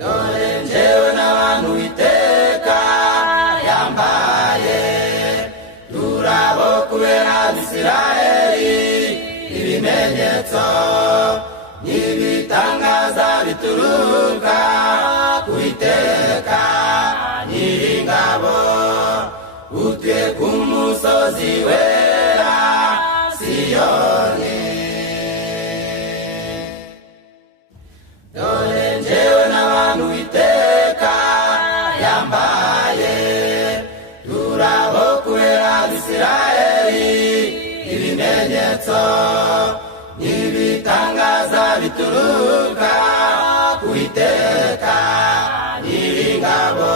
dore njyewe n'abantu iteka yambaye turabo kubera Abisirayeli ibimenyetso n'ibitangaza bituruka ku Iteka Nyiringabo utuye ku musozi wera Siyoni. Dore njyewe n'abantu Iteka yambaye turabo kubera Abisirayeli ibimenyetso n'ibitangaza bituruka ku Iteka Nyiringabo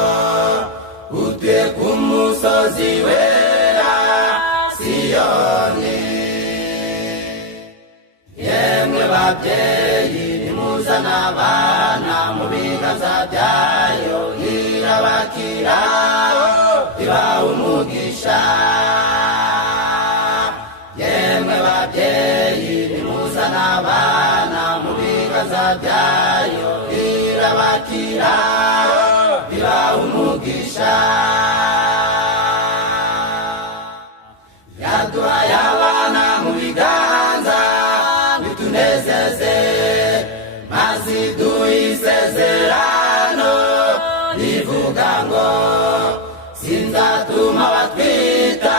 utuye ku musozi wera Siyoni. Yemwe babyeyi nimuzana abana mu biganza byayo irabakira ibaha umugisha. Yemwe babyeyi nimuzana abana mu biganza byayo irabakira ibaha umugisha. Yaduhaye abana mu biganza bitunezeze maze iduha isezerano rivuga ngo sinzatuma batwita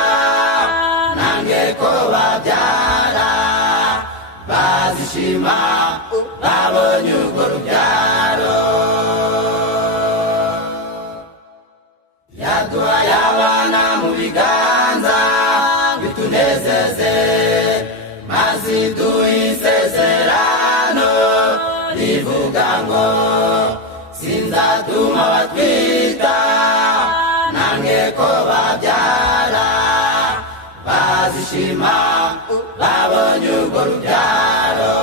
nange ko babyara bazishima babonye urwo rubyaro. Yaduhaye abana mu biganza bitunezeze maze iduha isezerano rivuga ngo sinzatuma batwita nange ko babyara bazishima babonye urwo rubyaro.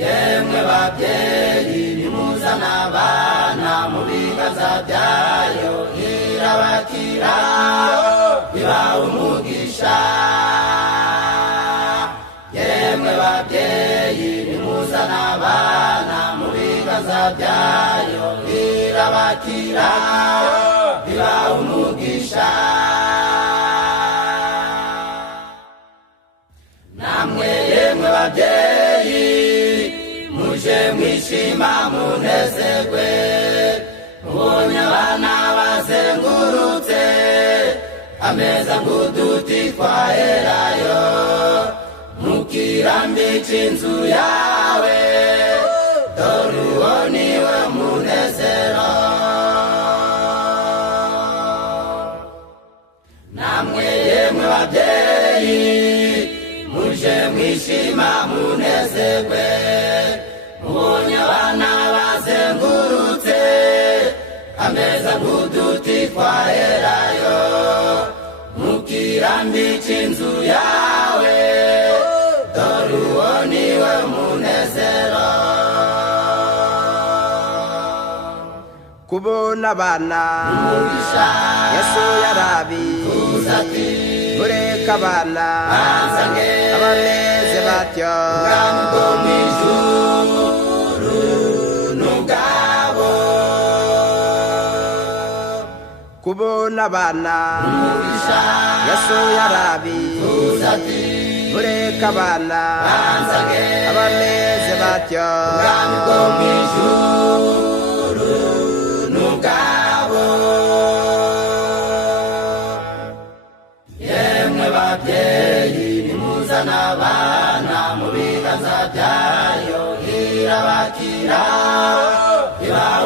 Yemwe babyeyi nimuzana abana mu biganza byayo irabakira ibaha umugisha. Yemwe babyeyi nimuzana abana mu biganza byayo irabakira ibaha umugisha. Namwe yemwe babyeyi muje mwishima munezerwe mubonye abana bazengurutse ameza ng'uduti twaherayo ntukirambike inzu yawe dore uwo niwe munezero. Namwe yemwe babyeyi muje mwishima munezerwe mubonye abana bazengurutse ameza ng'uduti twaherayo ntukirambike inzu yawe dore uwo niwe munezero. kubona abana umugisha Yesu yarabivuze ati mureke abana banzange abameze batyo ubwami bwo mu ijuru n'ubwabo. kubona abana umugisha Yesu yarabivuze ati mureke abana banzange abameze batyo ubwami bwo mu ijuru n'ubwabo. Yemwe babyeyi nimuzana abana mu biganza byayo irabakira ibaha